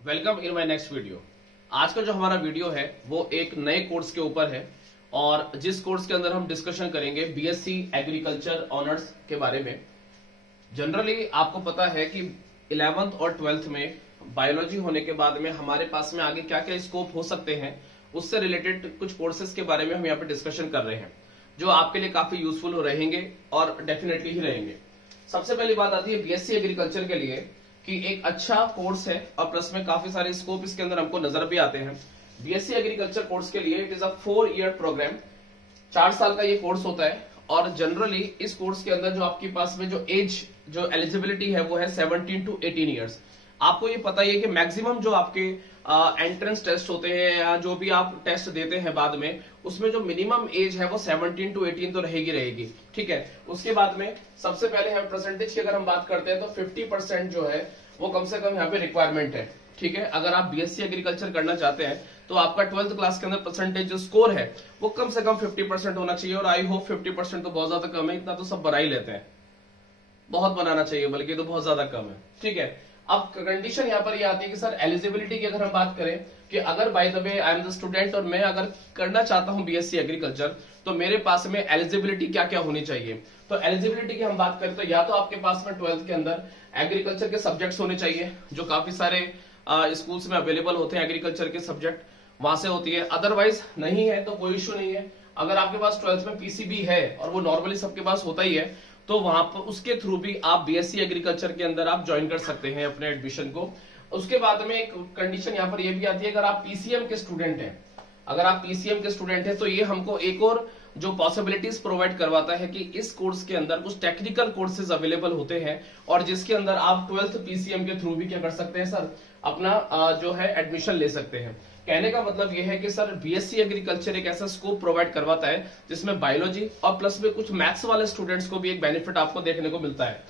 Welcome in my next video. आज का जो हमारा वीडियो है वो एक नए कोर्स के ऊपर है और जिस कोर्स के अंदर हम डिस्कशन करेंगे बीएससी एग्रीकल्चर ऑनर्स के बारे में। जनरली आपको पता है कि 11th और 12th में बायोलॉजी होने के बाद में हमारे पास में आगे क्या क्या स्कोप हो सकते हैं, उससे रिलेटेड कुछ कोर्सेज के बारे में हम यहाँ पे डिस्कशन कर रहे हैं जो आपके लिए काफी यूजफुल रहेंगे और डेफिनेटली ही रहेंगे। सबसे पहली बात आती है बीएससी एग्रीकल्चर के लिए कि एक अच्छा कोर्स है और प्लस में काफी सारे स्कोप इसके अंदर हमको नजर भी आते हैं। बीएससी एग्रीकल्चर कोर्स के लिए it is a 4 year program, 4 साल का ये कोर्स होता है और जनरली इस कोर्स के अंदर जो आपके पास में जो एज जो एलिजिबिलिटी है वो है 17 to 18 ईयर्स। आपको ये पता ही है कि मैक्सिमम जो आपके एंट्रेंस टेस्ट होते हैं या जो भी आप टेस्ट देते हैं बाद में, उसमें जो मिनिमम एज है वो 17 to 18 तो रहेगी। ठीक है, उसके बाद में सबसे पहले हम परसेंटेज की अगर हम बात करते हैं तो 50% जो है वो कम से कम यहाँ पे रिक्वायरमेंट है। ठीक है, अगर आप बीएससी एग्रीकल्चर करना चाहते हैं तो आपका 12th क्लास के अंदर परसेंटेज जो स्कोर है वो कम से कम 50% होना चाहिए। और आई होप 50% तो बहुत ज्यादा कम है, इतना तो सब बना ही लेते हैं, बहुत बनाना चाहिए बल्कि तो बहुत ज्यादा कम है। ठीक है, अब कंडीशन यहाँ पर ये आती है कि सर एलिजिबिलिटी की अगर हम बात करें कि अगर by the way I am the student और मैं अगर करना चाहता हूं बीएससी एग्रीकल्चर तो मेरे पास में एलिजिबिलिटी क्या क्या होनी चाहिए। तो एलिजिबिलिटी की हम बात करें तो या तो आपके पास में 12th के अंदर एग्रीकल्चर के सब्जेक्ट्स होने चाहिए जो काफी सारे स्कूल्स में अवेलेबल होते हैं, एग्रीकल्चर के सब्जेक्ट वहां से होती है। अदरवाइज नहीं है तो कोई इश्यू नहीं है। अगर आपके पास 12th में पीसीबी है और वो नॉर्मली सबके पास होता ही है तो वहां पर उसके थ्रू भी आप बीएससी एग्रीकल्चर के अंदर आप ज्वाइन कर सकते हैं अपने एडमिशन को। उसके बाद में एक कंडीशन यहाँ पर यह भी आती है, अगर आप पीसीएम के स्टूडेंट हैं, अगर आप पीसीएम के स्टूडेंट हैं तो ये हमको एक और जो पॉसिबिलिटीज प्रोवाइड करवाता है कि इस कोर्स के अंदर कुछ टेक्निकल कोर्सेज अवेलेबल होते हैं और जिसके अंदर आप 12th पीसीएम के थ्रू भी क्या कर सकते हैं सर, अपना जो है एडमिशन ले सकते हैं। कहने का मतलब यह है कि सर बीएससी एग्रीकल्चर एक ऐसा स्कोप प्रोवाइड करवाता है जिसमें बायोलॉजी और प्लस में कुछ मैथ्स वाले स्टूडेंट्स को भी एक बेनिफिट आपको देखने को मिलता है।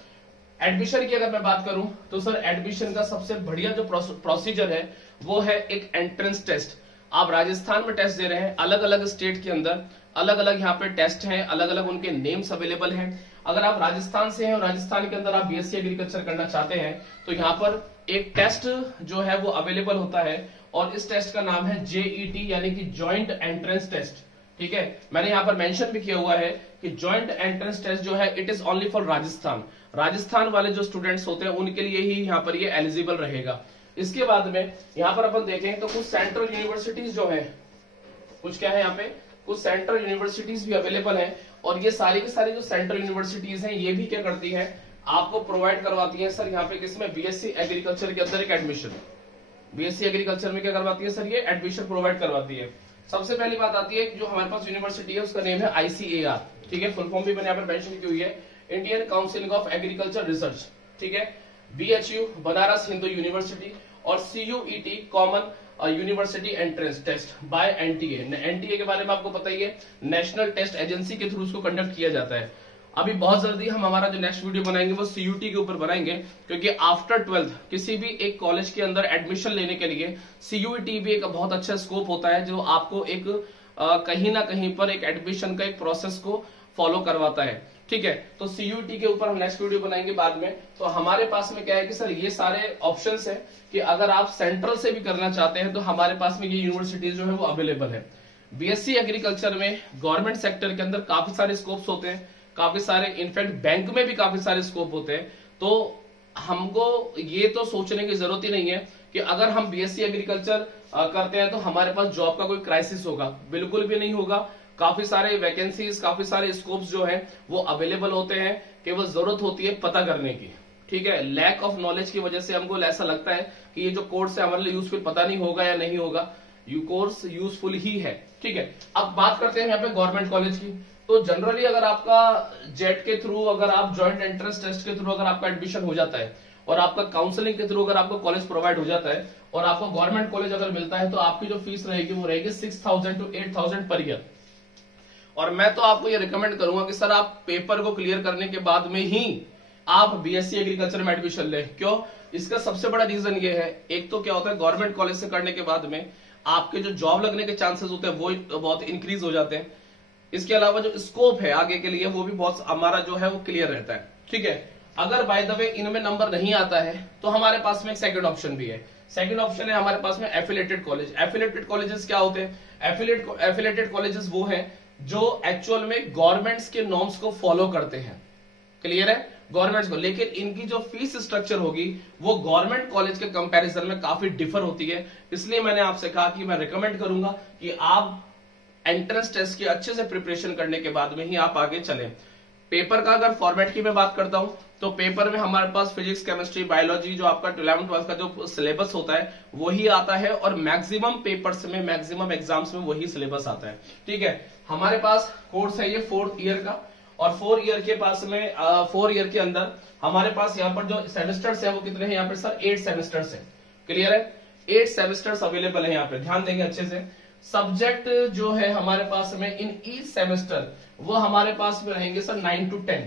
एडमिशन की अगर मैं बात करूं तो सर एडमिशन का सबसे बढ़िया जो प्रोसीजर है वो है एक एंट्रेंस टेस्ट। आप राजस्थान में टेस्ट दे रहे हैं, अलग अलग स्टेट के अंदर अलग अलग यहाँ पे टेस्ट हैं, अलग अलग उनके नेम्स अवेलेबल हैं। अगर आप राजस्थान से हैं और राजस्थान के अंदर आप बीएससी एग्रीकल्चर करना चाहते हैं तो यहाँ पर एक टेस्ट जो है वो अवेलेबल होता है और इस टेस्ट का नाम है जेईटी यानी कि ज्वाइंट एंट्रेंस टेस्ट। ठीक है, मैंने यहाँ पर मेंशन भी किया हुआ है कि ज्वाइंट एंट्रेंस टेस्ट जो है it is only for Rajasthan. Rajasthan वाले जो स्टूडेंट्स होते हैं उनके लिए ही यहाँ पर ये एलिजिबल रहेगा। इसके बाद में यहाँ पर अपन देखें तो कुछ सेंट्रल यूनिवर्सिटीज जो है, कुछ क्या है यहाँ पे, कुछ सेंट्रल यूनिवर्सिटीज भी अवेलेबल है और ये सारी की सारी जो सेंट्रल यूनिवर्सिटीज हैं ये भी क्या करती है, आपको प्रोवाइड करवाती है सर यहाँ पे किसमें, बीएससी एग्रीकल्चर के अंदर एक एडमिशन। बीएससी एग्रीकल्चर में क्या करवाती है सर, ये एडमिशन प्रोवाइड करवाती है। सबसे पहली बात आती है जो हमारे पास यूनिवर्सिटी है उसका नेम है आईसीएआर। ठीक है, फुल फॉर्म भी मैंने यहाँ पर मेंशन की हुई है, Indian council of agriculture research. ठीक है, बीएचयू बनारस हिंदू यूनिवर्सिटी और CUET common university entrance test by NTA. NTA के बारे में आपको पता ही है, नेशनल टेस्ट एजेंसी के थ्रू उसको कंडक्ट किया जाता है। अभी बहुत जल्दी हम हमारा जो नेक्स्ट वीडियो बनाएंगे वो सीयूटी के ऊपर बनाएंगे क्योंकि आफ्टर 12th किसी भी एक कॉलेज के अंदर एडमिशन लेने के लिए सीयूटी भी एक बहुत अच्छा स्कोप होता है जो आपको एक कहीं ना कहीं पर एक एडमिशन का एक प्रोसेस को फॉलो करवाता है। ठीक है, तो सीयूटी के ऊपर हम नेक्स्ट वीडियो बनाएंगे बाद में। तो हमारे पास में क्या है कि सर ये सारे ऑप्शंस है कि अगर आप सेंट्रल से भी करना चाहते हैं तो हमारे पास में ये यूनिवर्सिटीज जो है वो अवेलेबल है। बीएससी एग्रीकल्चर में गवर्नमेंट सेक्टर के अंदर काफी सारे स्कोप्स होते हैं, काफी सारे, इनफैक्ट बैंक में भी काफी सारे स्कोप होते हैं। तो हमको ये तो सोचने की जरूरत ही नहीं है कि अगर हम बीएससी एग्रीकल्चर करते हैं तो हमारे पास जॉब का कोई क्राइसिस होगा, बिल्कुल भी नहीं होगा। काफी सारे वैकेंसीज, काफी सारे स्कोप्स जो हैं वो अवेलेबल होते हैं, केवल जरूरत होती है पता करने की। ठीक है, लैक ऑफ नॉलेज की वजह से हमको ऐसा लगता है कि ये जो कोर्स है हमारे लिए यूजफुल पता नहीं होगा या नहीं होगा, यू कोर्स यूजफुल ही है। ठीक है, अब बात करते हैं यहाँ पे गवर्नमेंट कॉलेज की। तो जनरली अगर आपका जेट के थ्रू, अगर आप ज्वाइंट एंट्रेंस टेस्ट के थ्रू अगर आपका एडमिशन हो जाता है और आपका काउंसलिंग के थ्रू अगर आपको कॉलेज प्रोवाइड हो जाता है और आपको गवर्नमेंट कॉलेज अगर मिलता है तो आपकी जो फीस रहेगी वो रहेगी 6000 to 8000 पर ईयर। और मैं तो आपको ये रिकमेंड करूंगा कि सर आप पेपर को क्लियर करने के बाद में ही आप बीएससी एग्रीकल्चर में एडमिशन लें। क्यों? इसका सबसे बड़ा रीजन ये है, एक तो क्या होता है गवर्नमेंट कॉलेज से करने के बाद में आपके जो जॉब लगने के चांसेस होते हैं वो बहुत इंक्रीज हो जाते हैं। इसके अलावा जो स्कोप है आगे के लिए वो भी बहुत हमारा जो है वो क्लियर रहता है। ठीक है, अगर बाय द वे इनमें नंबर नहीं आता है तो हमारे पास में एक सेकंड ऑप्शन भी है। सेकंड ऑप्शन है हमारे पास में एफिलेटेड कॉलेज। एफिलेटेड कॉलेजेस क्या होते हैं? एफिलेटेड कॉलेजेस वो हैं जो एक्चुअल में गवर्नमेंट्स के नॉर्म्स को फॉलो करते हैं। क्लियर है? गवर्नमेंट्स को, लेकिन इनकी जो फीस स्ट्रक्चर होगी वो गवर्नमेंट कॉलेज के कंपैरिजन में काफी डिफर होती है। इसलिए मैंने आपसे कहा कि मैं रिकमेंड करूंगा कि आप एंट्रेंस टेस्ट की अच्छे से प्रिपरेशन करने के बाद में ही आप आगे चलें। पेपर का अगर फॉर्मेट की मैं बात करता हूं तो पेपर में हमारे पास फिजिक्स, केमिस्ट्री, बायोलॉजी जो आपका 11th-12th का जो सिलेबस होता है वही आता है और मैक्सिमम पेपर्स में, मैक्सिमम एग्जाम्स में वही सिलेबस आता है। ठीक है, हमारे पास कोर्स है ये 4th ईयर का, और 4 ईयर के पास में 4 ईयर के अंदर हमारे पास यहाँ पर जो सेमेस्टर्स है वो कितने हैं यहाँ पे सर? 8 सेमेस्टर्स है। क्लियर है? 8 सेमेस्टर्स अवेलेबल है यहाँ पे, ध्यान देंगे अच्छे से। सब्जेक्ट जो है हमारे पास में इन ईच सेमेस्टर वो हमारे पास में रहेंगे सर 9 to 10,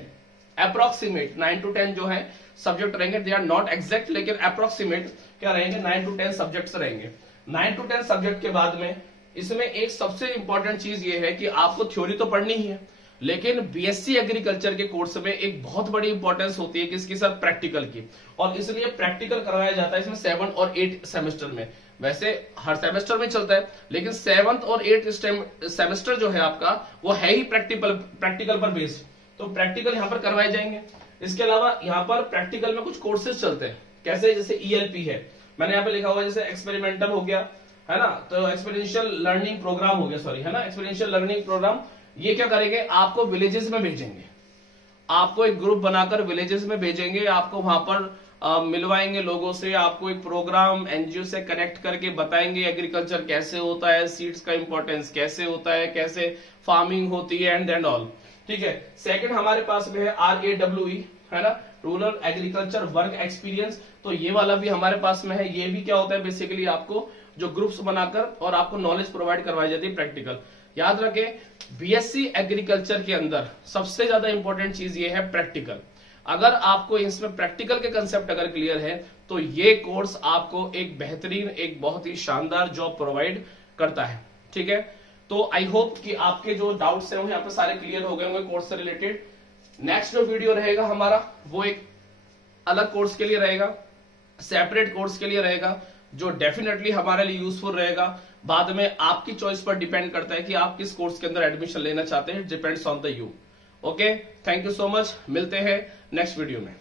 अप्रोक्सीमेट 9 to 10 जो है सब्जेक्ट रहेंगे। दे आर नॉट एग्जैक्ट, लेकिन अप्रोक्सीमेट क्या रहेंगे? 9 to 10 सब्जेक्ट्स रहेंगे। 9 to 10 सब्जेक्ट के बाद में इसमें एक सबसे इंपॉर्टेंट चीज ये है कि आपको थ्योरी तो पढ़नी ही है, लेकिन बीएससी एग्रीकल्चर के कोर्स में एक बहुत बड़ी इंपॉर्टेंस होती है किसकी सर? प्रैक्टिकल की। और इसलिए प्रैक्टिकल करवाया जाता है इसमें 7 और 8 सेमेस्टर में। वैसे हर सेमेस्टर में चलता है, लेकिन 7th और 8th सेमेस्टर जो है आपका वो है ही प्रैक्टिकल पर बेस्ड, तो प्रैक्टिकल यहाँ पर करवाए जाएंगे। इसके अलावा यहाँ पर प्रैक्टिकल में कुछ कोर्सेज चलते हैं, कैसे? जैसे ईएलपी है, मैंने यहाँ पे लिखा हुआ जैसे एक्सपेरिमेंटल हो गया है ना, तो एक्सपीरियंशियल लर्निंग प्रोग्राम हो गया, सॉरी है ना, एक्सपीरियंशियल लर्निंग प्रोग्राम। ये क्या करेंगे? आपको विलेजेस में भेजेंगे, आपको एक ग्रुप बनाकर विलेजेस में भेजेंगे, आपको वहां पर मिलवाएंगे लोगों से, आपको एक प्रोग्राम एनजीओ से कनेक्ट करके बताएंगे एग्रीकल्चर कैसे होता है, सीड्स का इंपॉर्टेंस कैसे होता है, कैसे फार्मिंग होती है एंड ऑल। ठीक है, सेकंड हमारे पास में है RAWE, है ना, रूरल एग्रीकल्चर वर्क एक्सपीरियंस। तो ये वाला भी हमारे पास में है। ये भी क्या होता है? बेसिकली आपको जो ग्रुप्स बनाकर और आपको नॉलेज प्रोवाइड करवाई जाती है प्रैक्टिकल। याद रखें, बीएससी एग्रीकल्चर के अंदर सबसे ज्यादा इंपॉर्टेंट चीज ये है प्रैक्टिकल। अगर आपको इसमें प्रैक्टिकल के कंसेप्ट अगर क्लियर है तो ये कोर्स आपको एक बेहतरीन, एक बहुत ही शानदार जॉब प्रोवाइड करता है। ठीक है, तो आई होप कि आपके जो डाउट्स हैं वो यहाँ पे सारे क्लियर हो गए होंगे कोर्स से रिलेटेड। नेक्स्ट जो वीडियो रहेगा हमारा वो एक अलग कोर्स के लिए रहेगा, सेपरेट कोर्स के लिए रहेगा, जो डेफिनेटली हमारे लिए यूजफुल रहेगा। बाद में आपकी चॉइस पर डिपेंड करता है कि आप किस कोर्स के अंदर एडमिशन लेना चाहते हैं, depends on the you. Okay, thank you so much, मिलते हैं नेक्स्ट वीडियो में।